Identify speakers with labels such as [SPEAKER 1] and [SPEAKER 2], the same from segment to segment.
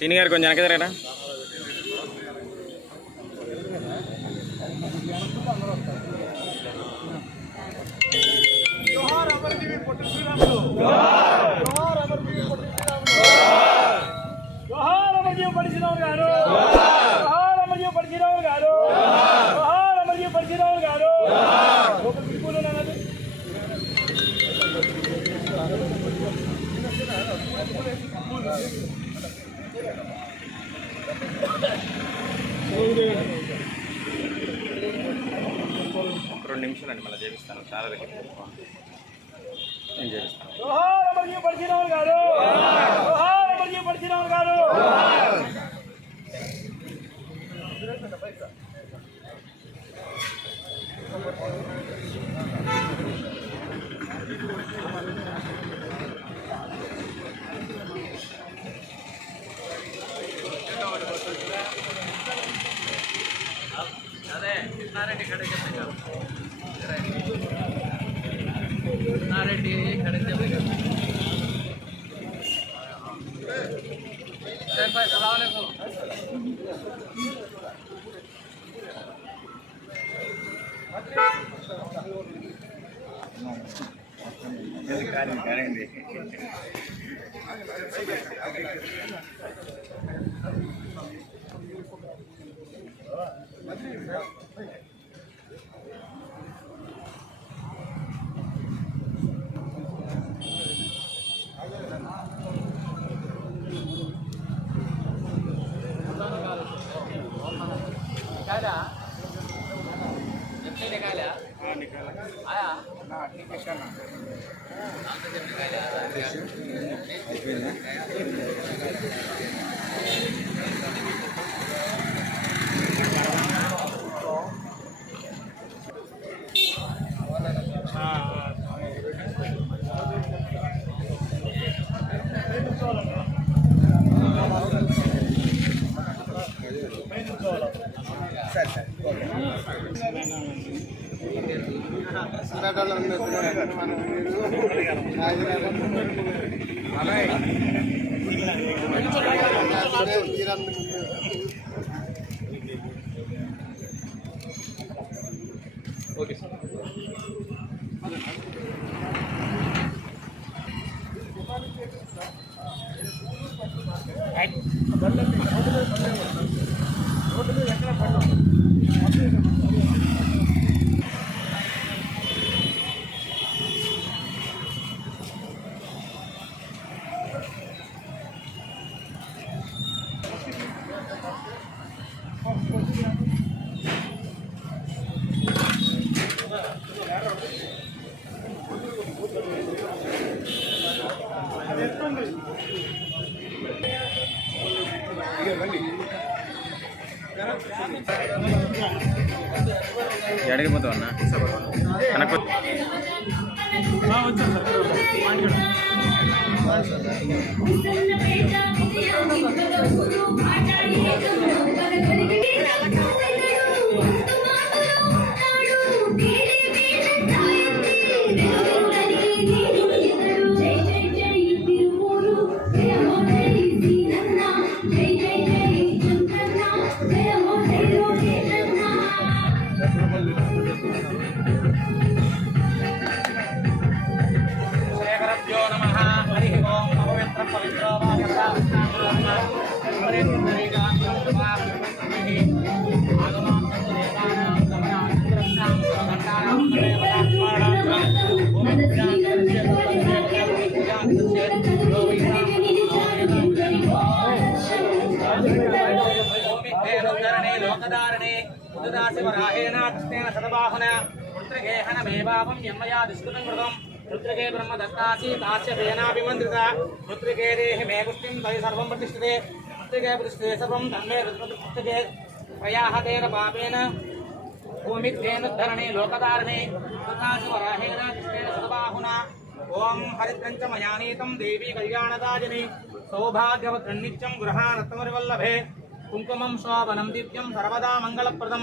[SPEAKER 1] కొంచెం సీని గారు కొంచెం వెనక
[SPEAKER 2] తిరగరా? 这个是哪个位置？
[SPEAKER 1] ఎడగిపోతావు
[SPEAKER 2] యమ్మయా కృతం పుత్రకే బ్రహ్మ దత్తాసి దాస్య తేనాభిమంత్రిత పుత్రకే దేహి మే పుష్టిం తది సర్వం ప్రతిష్ఠతే పుత్రకే ప్రతిష్ఠతే సర్వం తన్మే పుత్రకే ప్రయాహతేన పాపేన భూమిత్వేన ధరణే లోకదారణే ఉదాసివరాహేణ కృష్ణేన శతబాహున ఓం హరిద్రంచ మయానీతం దేవీ కళ్యాణదాజని సౌభాగ్యవత్రన్నిత్యం గృహానత్తమరివల్లభే కుంకుమం శోభనం దివ్యం సర్వదా మంగళప్రదం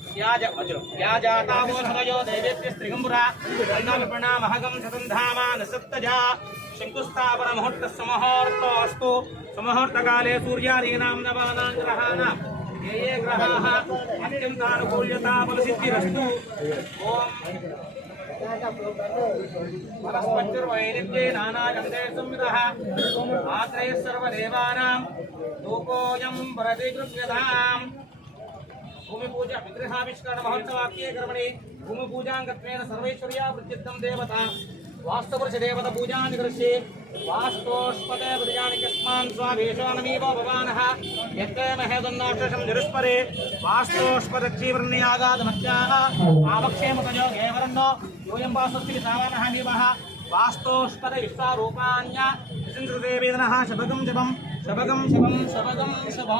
[SPEAKER 2] యాజాతావోషదయో దైవేత్య స్త్రిగంబురా ప్రణామహగం సతం ధామా నసప్తజా శంకుస్థాపన ముహూర్త సమహూర్తో అస్తు సమహూర్తకాలే సూర్యాదీనాం నవానాం గ్రహాణాం ఏ ఏ గ్రహాः అత్యంతానుకూల్యతాఫలసిద్ధిరస్తు ఓం పరస్పత్యుర్వైనిత్యే నానాగంధే సంవిధः ఆశ్రయः సర్వదేవానాం ధూపోऽयं వరది గృహ్యతాం भूमिपूजा विग्रहाविष्करणमहोत्सवाख्ये कर्मणि भूमिपूजाङ्गत्वेन सर्वैश्वर्या वृद्धिद्धं देवता। वास्तुपुरुषदेवतपूजानिकृष्ये वास्तोष्पदेवतिजानिकस्मान् स्वाभीषाणमीव भवानः। यत्ते महेदन्नाक्षशं निरुष्परे आवक्षेमतयो गेवरन्नो यूयं वासस्ति सावानः नीवः। वास्तोष्पदविश्वारूपाण्य शबकं जपं शबकं शबं शबकं शभो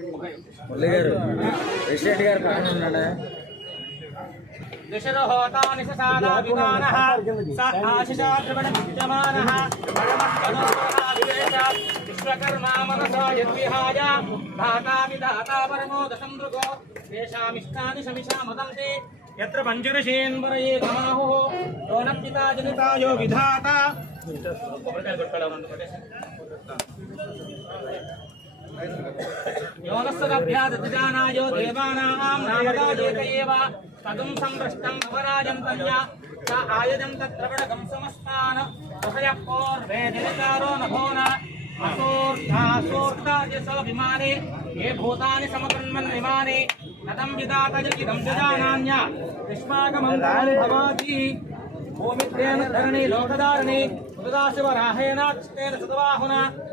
[SPEAKER 2] ఇంద్రశ్చాగ్నిశ్చ రాష్ట్రం ధారయతాన్ ధ్రువం ధ్రువం
[SPEAKER 3] మురళి గారు ప్రెసిడెంట్ గారు పక్కన ఉన్నాడా
[SPEAKER 2] దశరహోతాని ససాదా విమానః స ఆశిషా ద్రవణ విద్యమానః పరమస్తనోహావివేశ విశ్వకర్మా మనసా యద్విహాయ ధాతా విధాతా పరమో దశం దృగో తేషామిష్టాని శమిషా మదంతి యత్ర పంచరశేన్వరయే గమాహు యోనం పితా జనితాయో విధాత యోగస్సదభ్యాదజానాయో దేవానాం నామదాయేక ఏవ తదుం సంభ్రష్టం అవరాజం తన్య స ఆయజం తత్రవణకం సమస్తాన వసయ పూర్వే జనితారో నభోన అసోర్ధాసోర్ధాజసవిమానే ఏ భూతాని సమకన్మన్ విమానే కథం విదాత జగిదం జజానాన్య విశ్వాగమంతరం భవాతి భూమిత్రేణ ధరణి లోకదారిణి ఉదాశివరాహేన కృష్ణేన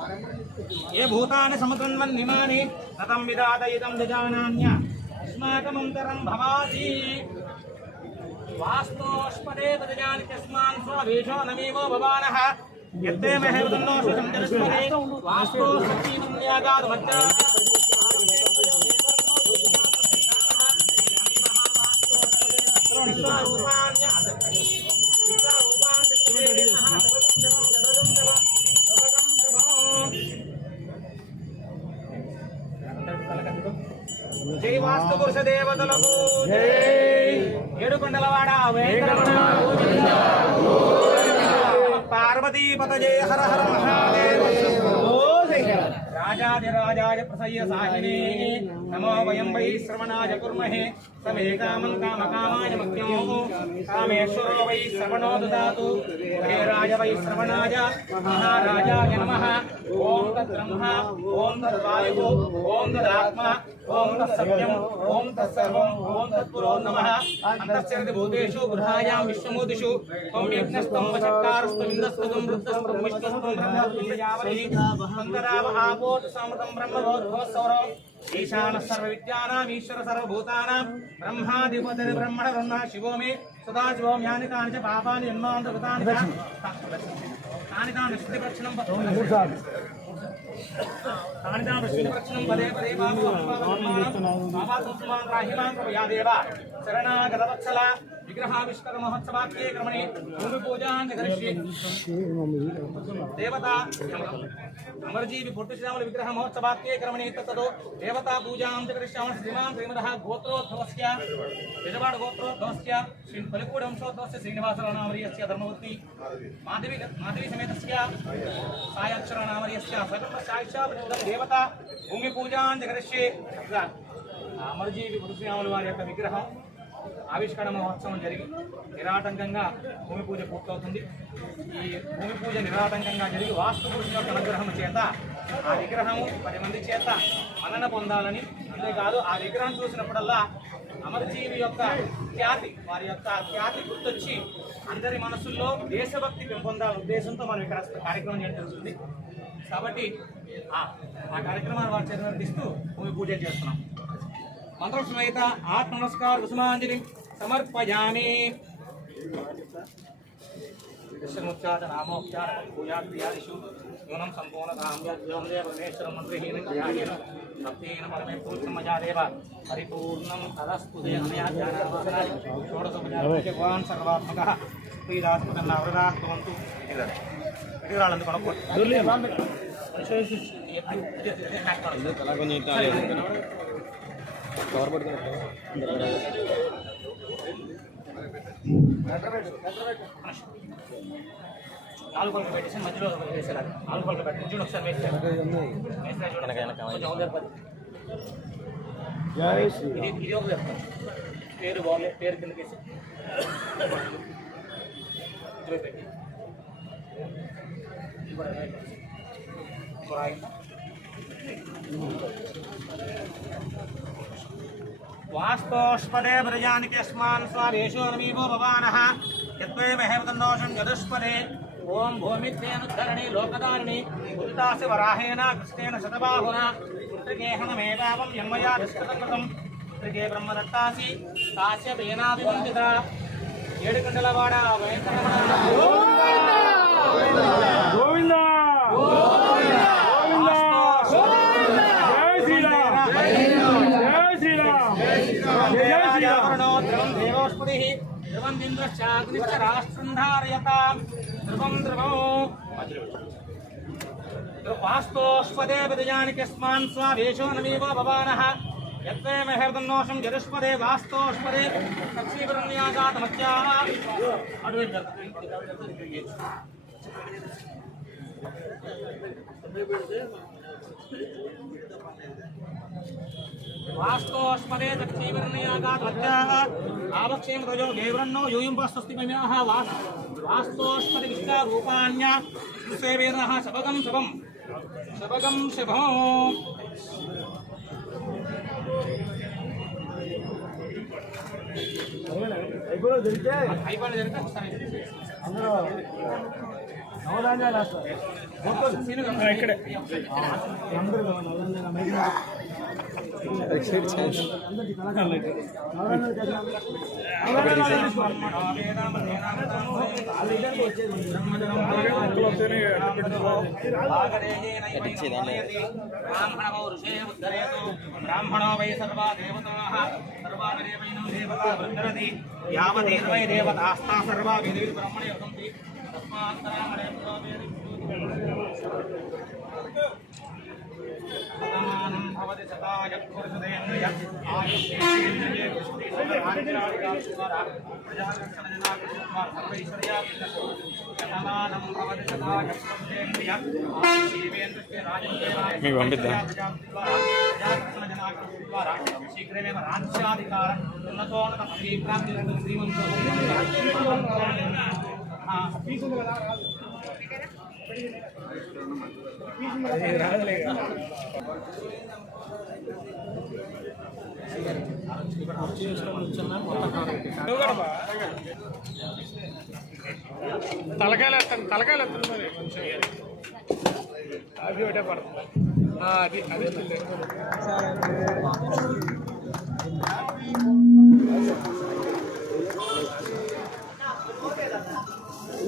[SPEAKER 2] ये भूतानि समुद्रन्वन्निमानि नतं विदादयितं जजानान्य अस्माकमन्तरं भवाति। वास्तोष्पदे प्रजजानि तस्मान् स्ववेषो नमीवो भवानः। यत्ते मेहरुदन्नोषु सन्दर्शने वास्तो सत्यमन्यागादमच्चा रूपा దేవతలకు. ఏడుకొండలవాడ వెంకటరమణ పార్వతీ పత జయ హర హర మహాదేవ. రాజాదిరాజాయ ప్రసయ్య సాహినే. నమో వయం వై శ్రవణాయ కుర్మహే. సమే కామం కామకామాయ మఖ్యో కామేశ్వరో వై శ్రవణో దదాతు. Hey Raja why శ్రవణాయ. మహారాజాయ నమః. ओम तद्ब्रह्मा, ओम तद्वायु ओम तदात्मा, ओम तत्सत्यम, ओम तत्सर्वम, ओम तत्पुरो नमः। अंतस्यति भूतेषु गृहायां विश्वमूदिषु। त्वं यज्ञस्त्वं वचकारस्त्वमिन्द्रस्त्वं वृद्धस्त्वं विष्णुस्त्वं ब्रह्मस्त्वमिन्द्रयावली सन्दरावहापोटसामृतं ब्रह्मरोद्धोत्सवरो ईशानः सर्वविद्यानाम् ईश्वरसर्वभूतानां ब्रह्माधिपतिर्ब्रह्मण ब्रह्म शिवो में। సర్వభూతానాం బ్రహ్మాధిపతి బ్రహ్మణ బ్రహ్మ శివో మే సదా శివోం యాని కాని చ పాపాని జన్మాంతృతాని చ తాని తాను శుద్ధిప్రక్షణం తాని తాను శుద్ధిప్రక్షణం పదే పదే బాబా తుస్మాన్ రాహిమాన్ యాదేవ శరణాగతవత్సల విగ్రహావిష్కర మహోత్సవాఖ్యే క్రమణే భూమి పూజాన్ నిగరిష్యే దేవత అమరజీవి పొట్టు శ్రీరాముల విగ్రహ మహోత్సవాఖ్యే క్రమణే తతో దేవతా పూజాం చ కరిష్యామ శ్రీమాన్ శ్రీమదః గోత్రోద్భవస్య విజవాడ గోత్రోద్భవస్య శ్రీ పలికూడ వంశోద్భవస్య శ్రీనివాసరామావర్యస్య ధర్మవతి మాధవి మాధవి సమేతస్య సాయాక్షరనామర్యస్య సకల సాక్షాత్ దేవత భూమి పూజాం చ కరిష్యే అమరజీవి పొట్టు శ్రీరాముల వారి యొక్క విగ్రహం ఆవిష్కరణ మహోత్సవం జరిగి నిరాటంకంగా భూమి పూజ పూర్తవుతుంది. ఈ భూమి పూజ నిరాటంకంగా జరిగి వాస్తు పురుషుల యొక్క అనుగ్రహం చేత ఆ విగ్రహము పది మంది చేత మన్నన పొందాలని. అంతేకాదు ఆ విగ్రహం చూసినప్పుడల్లా అమరజీవి యొక్క ఖ్యాతి వారి యొక్క ఖ్యాతి గుర్తొచ్చి అందరి మనసుల్లో దేశభక్తి పెంపొందాలనే ఉద్దేశంతో మనం ఇక్కడ కార్యక్రమం చేయడం జరుగుతుంది. కాబట్టి ఆ ఆ కార్యక్రమాన్ని వారు చేత నిర్వహిస్తూ భూమి పూజ చేస్తున్నాం. మంత్రస్మేత ఆత్మ నమస్కార కుసుమాంజలి సమర్పయామి దర్శనోచ్చార నామోచ్చార పూజాక్రియాదిషు న్యూనం సంపూర్ణతాంధ్యోమదేవ పరమేశ్వర మంత్రిహీన క్రియాహీన భక్తేన పరమే పూర్ణమజాదేవ పరిపూర్ణం తదస్తు అనయా జ్ఞానావాసనాది షోడశోపచార భగవాన్ సర్వాత్మక శ్రీరాత్మకన్న వరదాస్తవంతు విగ్రహాలందు కొనుక్కోండి నాలుగు పలకలు పెట్టేసి మధ్యలో వేసేలాగా. నాలుగు పలకలు పెట్టి చూడు ఒకసారి వేసేలా. ఇది ఇది ఒక చెప్తాను పేరు బాగుంది పేరు కిందకేసి ఇదిగో పెట్టి. ఇది కూడా వేసేసి. ఇంకో రాయి. వాస్తోష్పదే వ్రజానికి అస్మాన్ స్వాదేశో నమీవో భవానః యద్వైవ హేమదండోషం చతుష్పదే ఓం భూమిత్యేనుద్ధరణి లోకదారిణి ఉదితాసి వరాహేన కృష్ణేన శతబాహున పుత్రికేహనమేవావం యన్మయా విష్కృతం పుత్రికే బ్రహ్మదత్తాసి కాశ్య వేనాభివందిత ఏడుకండలవాడ వెంకటరమణ ध्रुवश्चाग्निश्च राष्ट्रन्धारयतां ध्रुवं ध्रुवौ। वास्तोष्पदे विदुजानि किस्मान् स्वाभेशो नमीव भवानः। यत्ते महर्दन्नोषं जरुष्पदे, वास्तोष्पदे कक्षीवरन्याजातमत्याः अडवेट करता వాస్తోస్మదే దక్షీవర్ణయాగాత్మత్యాः ఆవక్షేమ రజో దేవరన్నో యూయం వాస్తస్తి మమ్యాः వాస్ వాస్తోస్మది విష్ణా రూపాణ్య సేవేనః శబగం శుభం శబగం శుభం
[SPEAKER 4] అయిపోయి దొరికితే
[SPEAKER 2] అయిపోయిన జరిగితే ఒకసారి
[SPEAKER 4] అందరూ నవధాన్యాలు వేస్తారు ఇక్కడే అందరూ నవధాన్యాలు
[SPEAKER 2] బ్రాహ్మణో వై సర్వా దేవతాః సర్వాదేవైనం దేవతా వృద్ధరతి యావదేవై దేవతాస్తా సర్వా విధి బ్రహ్మణే వదంతి తస్మాత్తరామణే సమానం భవతి సతాయ పురుషదేంద్రియ ఆయుష్యేంద్రియే పుష్టి సమరాంచాడిగా సువర ప్రజాకర్షణ జనాకర్షణ సర్వైశ్వర్యా
[SPEAKER 1] మీకు పంపిద్దాం
[SPEAKER 2] శీఘ్రమేవ రాజ్యాధికార ఉన్నతోన్నత పదవీ ప్రాప్తి శ్రీమంతో తీసుకుంది కదా
[SPEAKER 4] తలకాయలు వేస్తాను తలకాయలు ఎత్తండి మరి. కొంచెం అది ఒకటే పడుతుంది. అది అదే తల్లి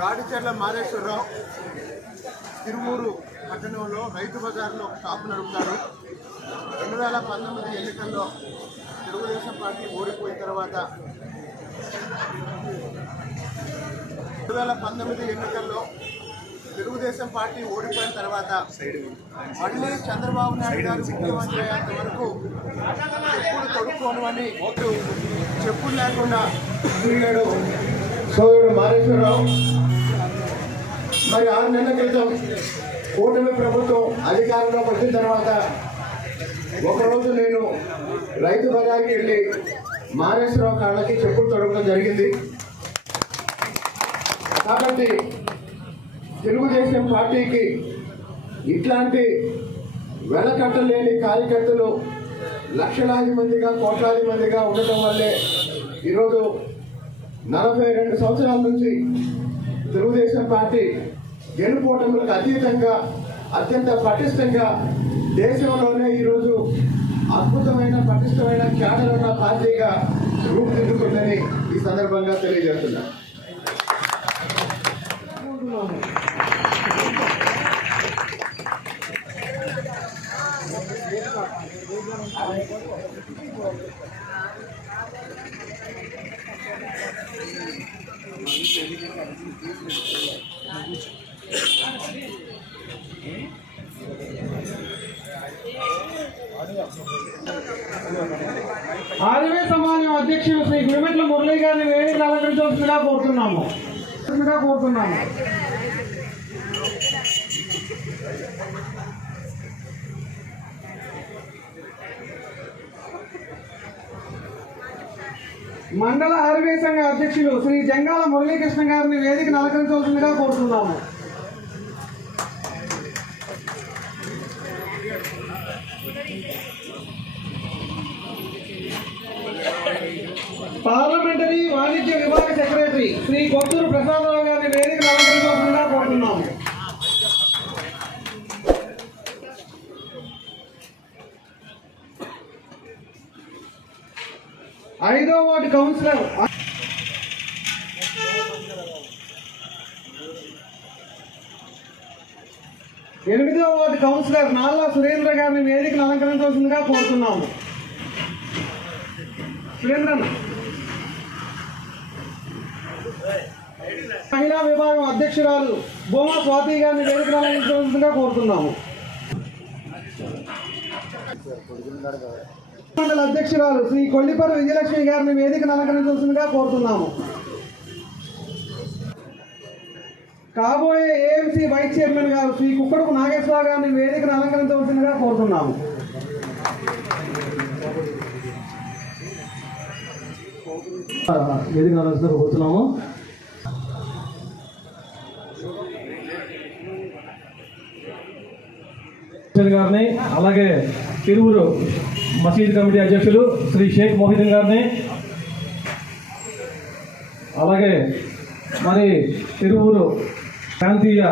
[SPEAKER 5] గాడిచెర్ల మారేశ్వరరావు తిరువూరు పట్టణంలో రైతు బజార్లో ఒక షాపు నడుపుతారు. రెండు వేల పంతొమ్మిది ఎన్నికల్లో తెలుగుదేశం పార్టీ ఓడిపోయిన తర్వాత రెండు వేల పంతొమ్మిది ఎన్నికల్లో తెలుగుదేశం పార్టీ ఓడిపోయిన తర్వాత మళ్ళీ చంద్రబాబు నాయుడు గారు ముఖ్యమంత్రి అయ్యేంత వరకు చెప్పులు తొడుక్కోను చెప్పులు లేకుండా తిరిగాడు. సోదరుడు మారేశ్వరరావు. మరి ఆరు నెలల క్రితం కూటమి ప్రభుత్వం అధికారంలోకి వచ్చిన తర్వాత ఒకరోజు నేను రైతు బజార్కి వెళ్ళి మారేశ్వరరావు కాళ్ళకి చెప్పులు తొడగడం జరిగింది. కాబట్టి తెలుగుదేశం పార్టీకి ఇట్లాంటి వెలకట్టలేని కార్యకర్తలు లక్షలాది మందిగా కోట్లాది మందిగా ఉండటం వల్లే ఈరోజు నలభై రెండు సంవత్సరాల నుంచి తెలుగుదేశం పార్టీ గెలుపోటములకు అతీతంగా అత్యంత పటిష్టంగా దేశంలోనే ఈరోజు అద్భుతమైన పటిష్టమైన క్యాడర్ ఉన్న పార్టీగా రూపుదిద్దుకుందని ఈ సందర్భంగా తెలియజేస్తున్నా
[SPEAKER 6] ఆర్వే సమాజం అధ్యక్షులు శ్రీ గుడిమెట్ల మురళీ గారిని వేదిక అలంకరించవలసిందిగా కోరుతున్నాము. కోరుతున్నాము. మండల అరవై సంఘ అధ్యక్షులు శ్రీ జంగాల మురళీకృష్ణ గారిని వేదికను అలంకరించవలసిందిగా కోరుతున్నాము. పార్లమెంటరీ వాణిజ్య విభాగ సెక్రటరీ శ్రీ కొత్తూరు ప్రసాదరావు గారిని వేదికను అలంకరించవలసిందిగా కోరుతున్నాము. ఐదో వార్డు కౌన్సిలర్. ఎనిమిదో వార్డు కౌన్సిలర్ నాల్లా సురేంద్ర గారిని వేదికను అలంకరించవలసిందిగా కోరుతున్నాము. సురేంద్ర మహిళా విభాగం అధ్యక్షురాలు బొమ్మ స్వాతి గారిని వేదికను అలంకరించవలసిందిగా కోరుతున్నాము. మండల అధ్యక్షురాలు శ్రీ కొల్లిపర విజయలక్ష్మి గారిని వేదికను అలంకరించాల్సిందిగా కోరుతున్నాము. కాబోయే ఏఎంసీ వైస్ చైర్మన్ గారు శ్రీ కుక్కడుకు నాగేశ్వరరావు గారిని వేదికను అలంకరించవలసిందిగా కోరుతున్నాము. వేదిక అలంకరించగా కోరుతున్నాము గారిని అలాగే తిరువురు మసీద్ కమిటీ అధ్యక్షులు శ్రీ షేక్ మొహిద్దీన్ గారిని అలాగే మరి తిరువురు ప్రాంతీయ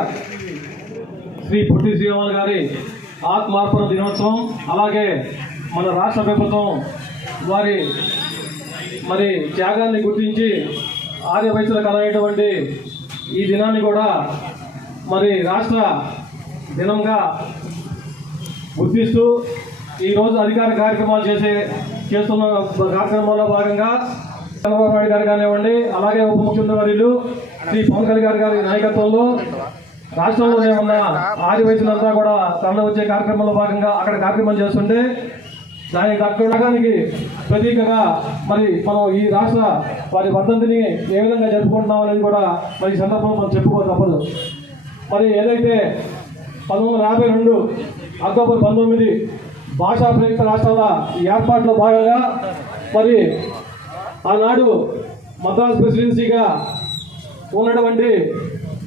[SPEAKER 6] శ్రీ పొట్టి శ్రీరాములు గారి ఆత్మార్పణ దినోత్సవం అలాగే మన రాష్ట్ర ప్రభుత్వం
[SPEAKER 7] వారి మరి త్యాగాన్ని గుర్తించి ఆర్య వయసులకు అనేటువంటి ఈ దినాన్ని కూడా మరి రాష్ట్ర దినంగా గుర్తిస్తూ ఈరోజు అధికార కార్యక్రమాలు చేసే చేస్తున్న కార్యక్రమంలో భాగంగా చంద్రబాబు నాయుడు గారు కానివ్వండి అలాగే ఉప ముఖ్యమంత్రి వర్యులు శ్రీ పవన్ కళ్యాణ్ గారి గారి నాయకత్వంలో రాష్ట్రంలోనే ఉన్న ఆదివైసులంతా కూడా తరలి వచ్చే కార్యక్రమంలో భాగంగా అక్కడ కార్యక్రమం చేస్తుంటే దానికి దక్కడానికి ప్రతీకగా మరి మనం ఈ రాష్ట్ర వారి వర్ధంతిని ఏ విధంగా జరుపుకుంటున్నాం అనేది కూడా మరి ఈ సందర్భంలో మనం చెప్పుకో తప్పదు. మరి ఏదైతే పంతొమ్మిది వందల యాభై రెండు అక్టోబర్ పంతొమ్మిది భాషా ప్రయుక్త రాష్ట్రాల ఏర్పాటులో భాగంగా మరి ఆనాడు మద్రాస్ ప్రెసిడెన్సీగా ఉన్నటువంటి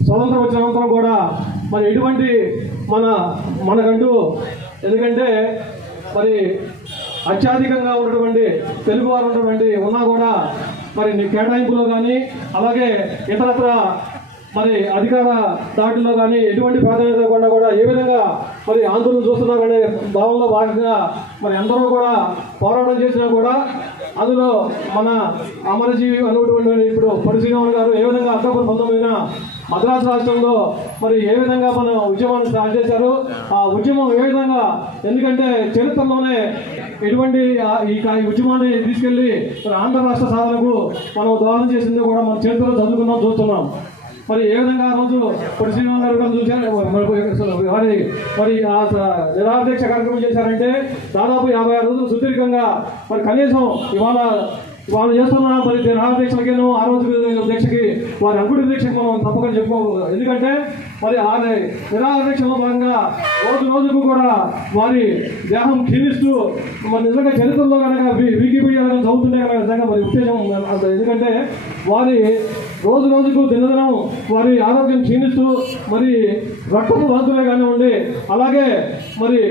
[SPEAKER 7] స్వతంత్రం వచ్చిన అనంతరం కూడా మరి ఎటువంటి మన మనకంటూ ఎందుకంటే మరి అత్యధికంగా ఉన్నటువంటి తెలుగు వారు ఉన్నటువంటి ఉన్నా కూడా మరి కేటాయింపులో కానీ అలాగే ఇతరత్ర మరి అధికార దాటిలో కానీ ఎటువంటి ప్రాధాన్యత కూడా కూడా ఏ విధంగా మరి ఆందోళన చూస్తున్నారనే భావంలో భాగంగా మరి అందరూ కూడా పోరాటం చేసినా కూడా అందులో మన అమరజీవి అనుకుంటున్న ఇప్పుడు పొడి గారు ఏ విధంగా అక్టోబర్ పంతొమ్మిదిన మద్రాసు రాష్ట్రంలో మరి ఏ విధంగా మనం ఉద్యమాన్ని స్టార్ట్ చేశారు? ఆ ఉద్యమం ఏ విధంగా ఎందుకంటే చరిత్రలోనే ఎటువంటి ఈ ఈ ఉద్యమాన్ని తీసుకెళ్ళి మరి ఆంధ్ర రాష్ట్ర సాధనకు మనం దోహదం చేసింది కూడా మన చరిత్రలో చదువుకున్నాం చూస్తున్నాం. మరి ఏ విధంగా ఆ రోజు పొడి శ్రీనివాస్ గారు చూశారు? మరి వారి మరి ఆ స- నిరాధ్యక్ష కార్యక్రమం చేశారంటే దాదాపు యాభై ఆరు రోజులు సుదీర్ఘంగా మరి కనీసం ఇవాళ వాళ్ళు చేస్తున్న మరి నిరాధ్యక్షలకేనో ఆ రోజు దీక్షకి వారి అంకుడి దీక్షకి మనం తప్పకుండా చెప్పుకోవాలి ఎందుకంటే మరి ఆ నిరాధ్యక్షలో భాగంగా రోజు రోజుకు కూడా వారి దేహం క్షీణిస్తూ మరి నిజంగా చరిత్రలో కనుక వికీపీడియా కనుక చదువుతుంటే కనుక నిజంగా మరి ఉత్తేజం ఎందుకంటే వారి రోజు రోజుకు దినదినం వారి ఆరోగ్యం క్షీణిస్తూ మరి రక్తపు వాంతులే కానివ్వండి అలాగే మరి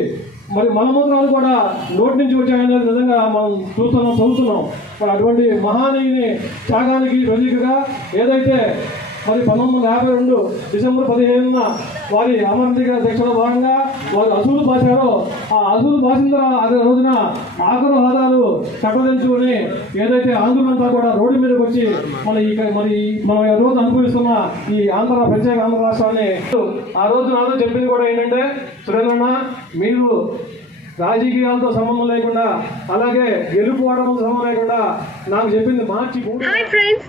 [SPEAKER 7] మరి మలమూత్రాలు కూడా నోటి నుంచి వచ్చాయనేది నిజంగా మనం చూస్తున్నాం చదువుతున్నాం. మరి అటువంటి మహానీయుని త్యాగానికి ప్రతీకగా ఏదైతే మరి పంతొమ్మిది యాభై రెండు డిసెంబర్ పదిహేనున వారి అమరదీక్ష దీక్షలో భాగంగా వారు అసూలు భాషారో ఆ అసూలు భాషించిన అదే రోజున ఆఖరు హోదాలు కట్టదించుకుని ఏదైతే ఆంధ్రులంతా కూడా రోడ్డు మీదకి వచ్చి మన ఈ మరి మనం ఈ రోజు అనుభవిస్తున్న ఈ ఆంధ్ర ప్రత్యేక ఆంధ్ర రాష్ట్రాన్ని ఆ రోజు నాతో చెప్పింది కూడా ఏంటంటే సురేంద్రన్న మీరు రాజకీయాలతో సంబంధం లేకుండా అలాగే గెలుపు ఓడడంతో సంబంధం లేకుండా నాకు చెప్పింది మార్చి
[SPEAKER 8] హాయ్ ఫ్రెండ్స్